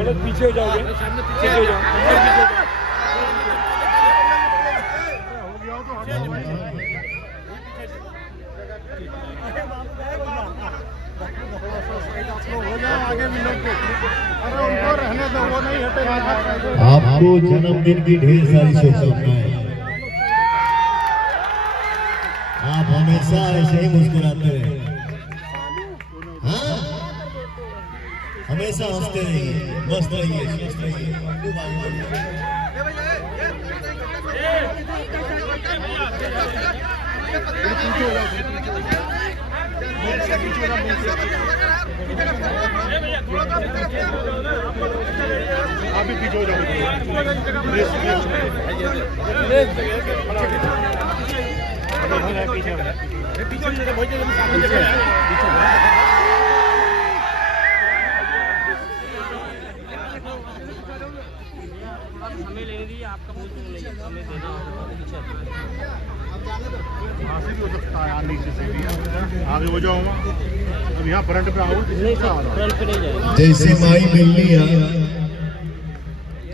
पीछे हो जाओगे, सामने पीछे हो जाओ, आपको जन्मदिन की ढेर सारी शुभकामनाएं। आप हमेशा ऐसे ही मुस्कुराते रहे, हाँ, हमेशा हंसते रहिए, मस्त रहिए, स्वस्थ रहिए। अभी पीछे हो जाओ, हमें ले रही है आपका बहुत हमें देना से भी हो सकता है, नीचे से भी आगे हो जाऊंगा। अब यहाँ फ्रंट पे आओ, फ्रंट पे नहीं जाएगा। जैसे माई मिलनी है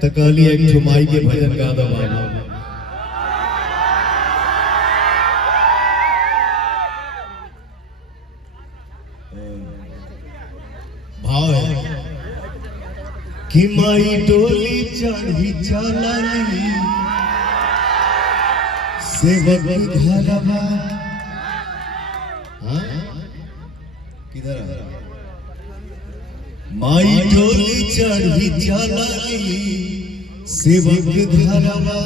तकाली एक ठुमाई के भजन गा दो बाबा। भाव है कि माई डोली चढ़ी चलानी सेवक घरवा। हाँ किधर माई डोली चढ़ी चलानी सेवक घरवा।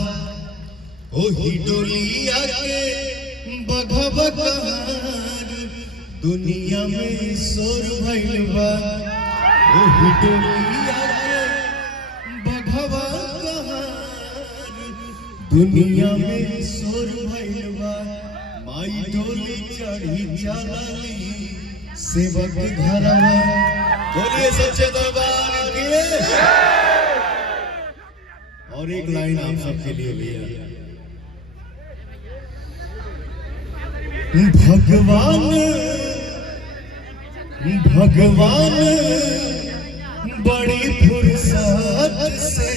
ओही डोलिया के बघब कहार दुनिया में शोर भइल बा। ओही डोलिया के बघब कहार दुनिया में शोर भइल बा। माई डोली चढ़ी चलानी सेवक घरवा। बोलिए सच्चे दरबार की। और एक लाइन आप सबके लिए भैया। भगवान भगवान बड़ी फुर्सत से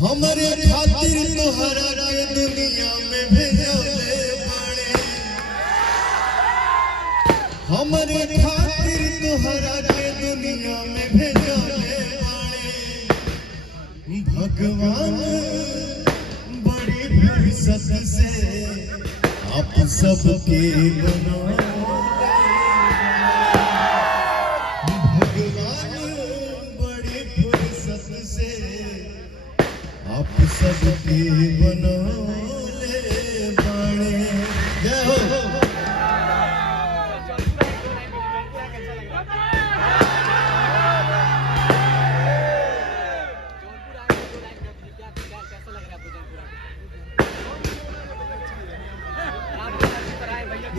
हमारे खातिर तोहरा के दुनिया में भेजले बड़े। हमारे खातिर तोहरा के दुनिया में भेजले बड़े। भगवान बड़ी फुर्सत से आप सबके बनौले। भगवान बड़ी फुर्सत से आप सबके बनौले बड़े। जय हो।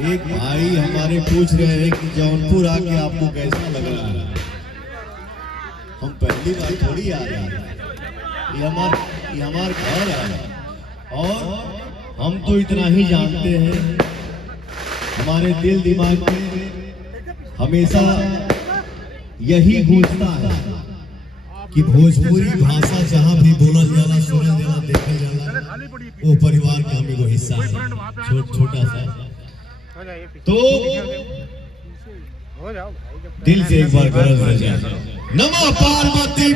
एक भाई हमारे पूछ रहे हैं कि जौनपुर आके आपको कैसा लग रहा है। हम पहली बार थोड़ी आ रहे हैं, ये हमारा घर है। और हम तो इतना ही जानते हैं, हमारे दिल दिमाग में हमेशा यही गूंजता है कि भोजपुरी भाषा जहाँ भी बोला जाला, सुना जाला, देखा जाला, वो परिवार का हम एगो हिस्सा है, छोटा सा। तो दिल से एक बार गरज हो जाए। नमः पार्वती।